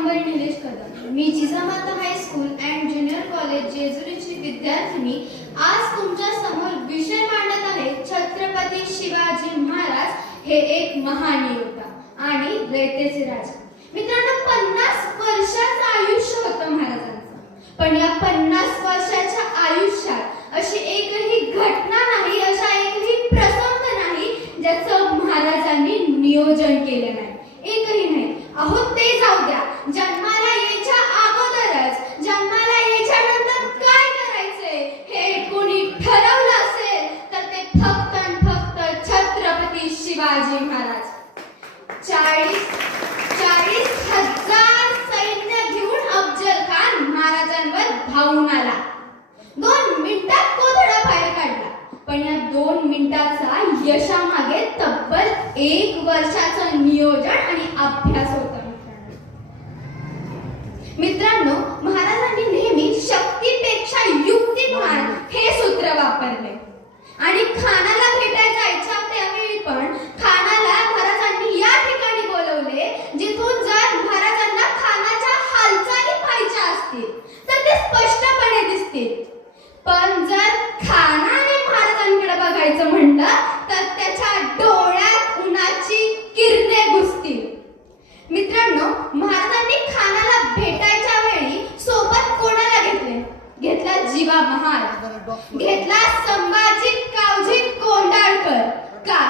अंबरी निलेश कदम. मी Jijamata high school and junior college जेजुरीची विद्यार्थिनी आज तुमच्या समोर विषय मांडत आहे. छत्रपती शिवाजी महाराज हे एक महान योद्धा आणि रयतेचे राजा. मित्रांनो, 50 वर्षाचं आयुष्य होतं महाराजांचं. पण या 50 वर्षाच्या आयुष्यात अशी एकही घटना नाही, अशा एकही प्रसंग नाही ज्याचं महाराजांनी नियोजन केलं नाही. एकही नाही. अहो ते जाऊ द्या, जन्माला यायच्या अगोदरच जन्माला यायच्या नंतर काय करायचंय हे कोणी ठरवलं असेल तर ते फक्त आणि फक्त छत्रपती शिवाजी महाराज. 40,000 सैन्य घेऊन अफजल खान महाराजांवर धावून आला. 2 मिनिटात कोथळा बाहेर काढला. पण या 2 मिनिटाचा यशामागे तब्बल 1 वर्षाचं नियोजन आणि अभ्यास होता. मित्रांनो, महाराजांनी नेहमी शक्तीपेक्षा युक्तिमान हे सूत्र वापरले. आणि खानाला भेटायला जायच्या त्यावेळी पण खानाला महाराजांनी या ठिकाणी बोलवले जिथून जर महाराजांना खानाच्या हालचाली पाहायच्या असतील तर ते स्पष्टपणे दिसतील. पण जर खानाने महाराजांकडे बघायचं म्हणलं तर त्याच्या डोळ्यात उन्हाची किरणे घुसतील. मित्रांनो, महाराजांनी खानाला भेटायच्या वेळी सोबत कोणाला घेतला? जीवा महाराज, घेतला संभाजी कावजी कोंढाळकर. का?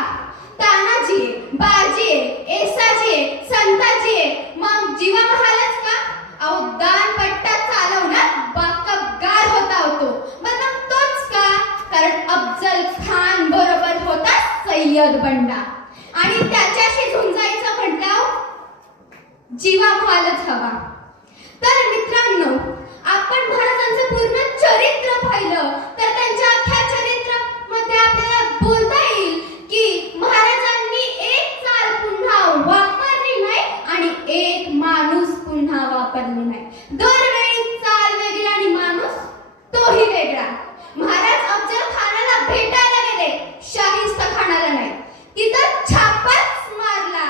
तानाजी, बाजी, एसाजी, संताजी, मग जीवा महाराज का? अहो दानपट्टा चालवण्यात बाकबगार होता होतो. मग तोच का? कारण अफजल खान बरोबर होता सय्यद बंडा आणि त्याच्याशी झुंजायचं म्हटलं जीवा महालच हवा. तर मित्रांनो, आपण महाराजांचं पूर्ण चरित्र पाहिलं तर त्यांच्या अख्ख्या चरित्रामध्ये आपल्याला बोलता येईल की महाराजांनी एक चाल पुन्हा वापरली नाही आणि एक माणूस पुन्हा वापरली नाही. दरवेळी चाल वेगळी आणि माणूस तोही वेगळा. महाराज अफजल खानाला भेटायला गेले, शाहिस्ता खानाला नाही. तिथं छापाच मारला,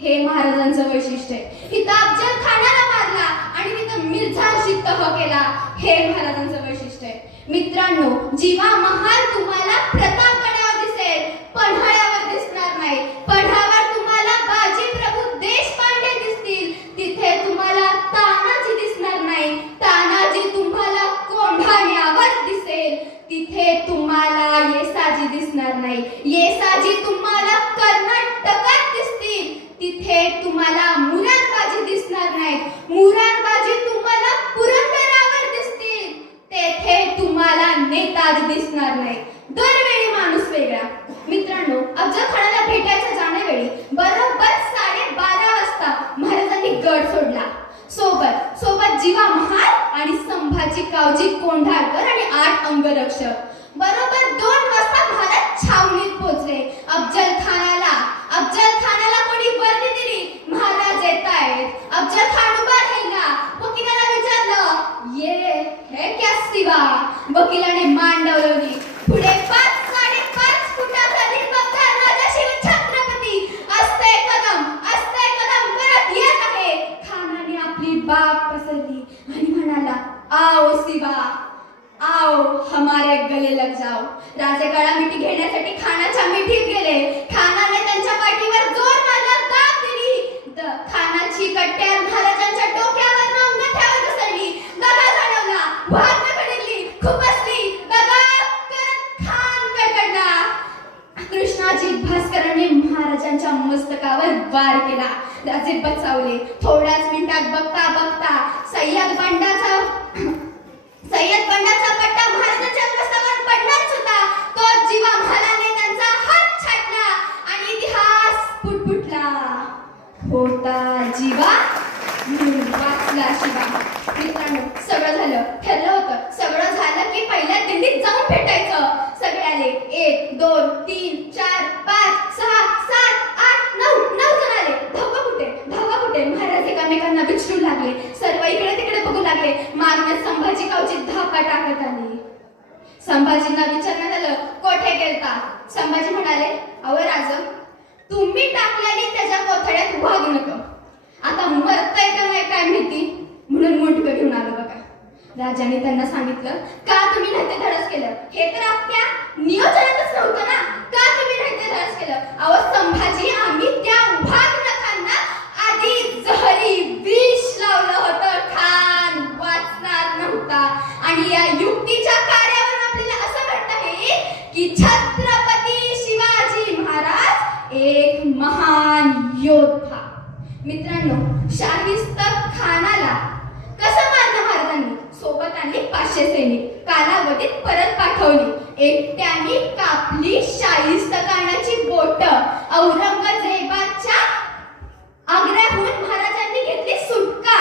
हे महाराजांचं वैशिष्ट्य आहे. इथं अफजल खानाला मारला आणि तिथं मिर्झाशी तह केला, हे महाराजांचं वैशिष्ट्य आहे. मित्रांनो, जीवा महाल तुम्हाला प्रतापगडावर दिसेल, पन्हाळ्यावर दिसणार नाही. पन्हाळ्यावर तुम्हाला बाजी प्रभू देशपांडे दिसतील, तिथे तुम्हाला तानाजी दिसणार नाही. तानाजी तुम्हाला कोंढाण्यावर दिसेल, तिथे तुम्हाला येसाजी दिसणार नाही. येसाजी तुम्हाला कर्नाटकात दिसतील, तिथे तुम्हाला मुरादबाजी दिसणार नाही. मुरादबाजी तुम्हाला पुरंदरावर दिसतील, तेथे तुम्हाला नेताजी दिसणार नाही. दरवेळी माणूस वेगळा. मित्रांनो, अफजल खानाला भेटायच्या जाण्यावेळी बरोबर 12:30 वाजता महाराजांनी गड सोडला. सोबत जीवा महाल आणि संभाजी कावजी कोंढाळकर आणि 8 अंगरक्षक. बरोबर 2 वाजता महाराज छावणीत पोहोचले. अफजल खानाला कोणी वर्दी दिली, महाराज येतायत. अफजल खान उभा राहिला. वकिलाला विचारलं, ये है क्या सिवा? वकिलाने मान डवलवली. पुढे 5-5.5 फुटाचा निर्भक्ता राजा शिव छत्रपती अस्ते कदम करत येत आहे. खानाने आपली बाग पसरली आणि म्हणाला, आओ सिवा, आओ हमारे गले लग जाओ. राजे गळा मिठी घेण्यासाठी खानाच्या मिठीत गेले. खानाने त्यांच्या पाठीवर जोर मारला, दाब दिली. खानाची कट्यार महाराजांच्या डोक्यावर अंगठ्यावर घसरली. दगा जाणवला, वाघ कडकली, खुपसली. दगा करत खान कडकडला. कृष्णाजी भास्कराने महाराजांच्या मस्तकावर वार केला. राजे बचावले. थोड्याच मिनिटात बघता सय्यद बंडाचा पट्टा महाराजांच्या मस्तकावर पडणारच होता. तो जीवा महालाने त्यांचा हात छाटला आणि इतिहास पुटपुटला. होता जीवा वाचला शिवा. मित्रांनो, सगळं झालं, ठरलं होतं. सगळं झालं की पहिल्या दिंडीत जाऊन भेटायचं. सगळे आले. 1 2 3 4 5 6 7 8 9 जण आले. धावा कुठे? महाराज एकामेकांना विचारू लागले. सर्व इकडे तिकडे बघू लागले. मागण्यात संभाजी कावजी धापा टाकत आली. संभाजींना विचारण्यात आलं, कोठे गेलता? संभाजी म्हणाले, अहो राज, तुम्ही टाकल्याने त्याच्या कोथळ्यात वाघ नको. आता मरतय का नाही काय माहिती, म्हणून मुंडकं घेऊन आलो बघा. राजाने त्यांना सांगितलं, का तुम्ही नाही ते धाडस केलं? हे तर आपल्या नियोजनातच नव्हतं ना, का तुम्ही नाही ते धाडस केलं? अहो संभाजी, आम्ही त्या उभाट नखांना आधी जहरी विष लावलं होतं. खान वाचणार नव्हता. आणि या युक्तीच्या कार्यावरून आपल्याला असं म्हणत आहे की छत्रपती शिवाजी महाराज एक महान योद्धा. मित्रांनो, शाहिस्त खानाला कसं मारलं महाराजांनी? सोबत आणली 500 सैनिक, कालावधीत परत पाठवली. एकट्याने कापली शाहिस्त खानाची बोट. औरंगजेबाच्या आग्र्याहून महाराजांनी घेतली सुटका.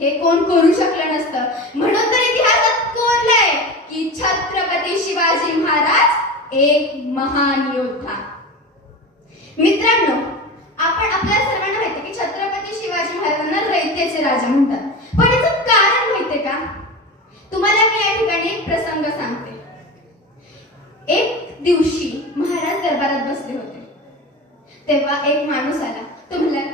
हे कोण करू शकलं नसतं. म्हणून तर इतिहासात कोरलंय की छत्रपती शिवाजी महाराज एक महान योद्धा. मित्रांनो, आपल्याला सर्वांना माहिती की छत्रपती शिवाजी महाराजांना रयतेचे राजा म्हणतात. पण याचं कारण माहितीये का? तुम्हाला मी या ठिकाणी एक प्रसंग सांगते. एक दिवशी महाराज दरबारात बसले होते. तेव्हा एक माणूस आला. तो म्हणाला,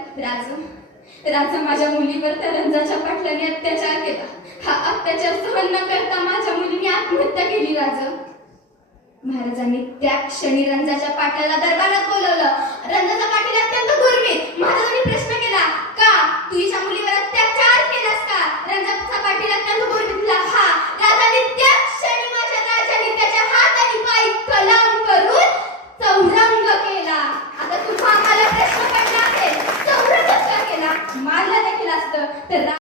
राजा माझ्या मुलीवर त्या रंजाच्या पाटलाने अत्याचार केला. हा अत्याचार सहन न करता माझ्या मुलीने आत्महत्या केली. महाराजांनी त्या क्षणी रंजाच्या पाटलाला दरबारात बोलवलं. रंजाचा पाटील अत्यंत गुरमीत. महाराजांनी प्रश्न केला, का तुझ्या मुलीवर अत्याचार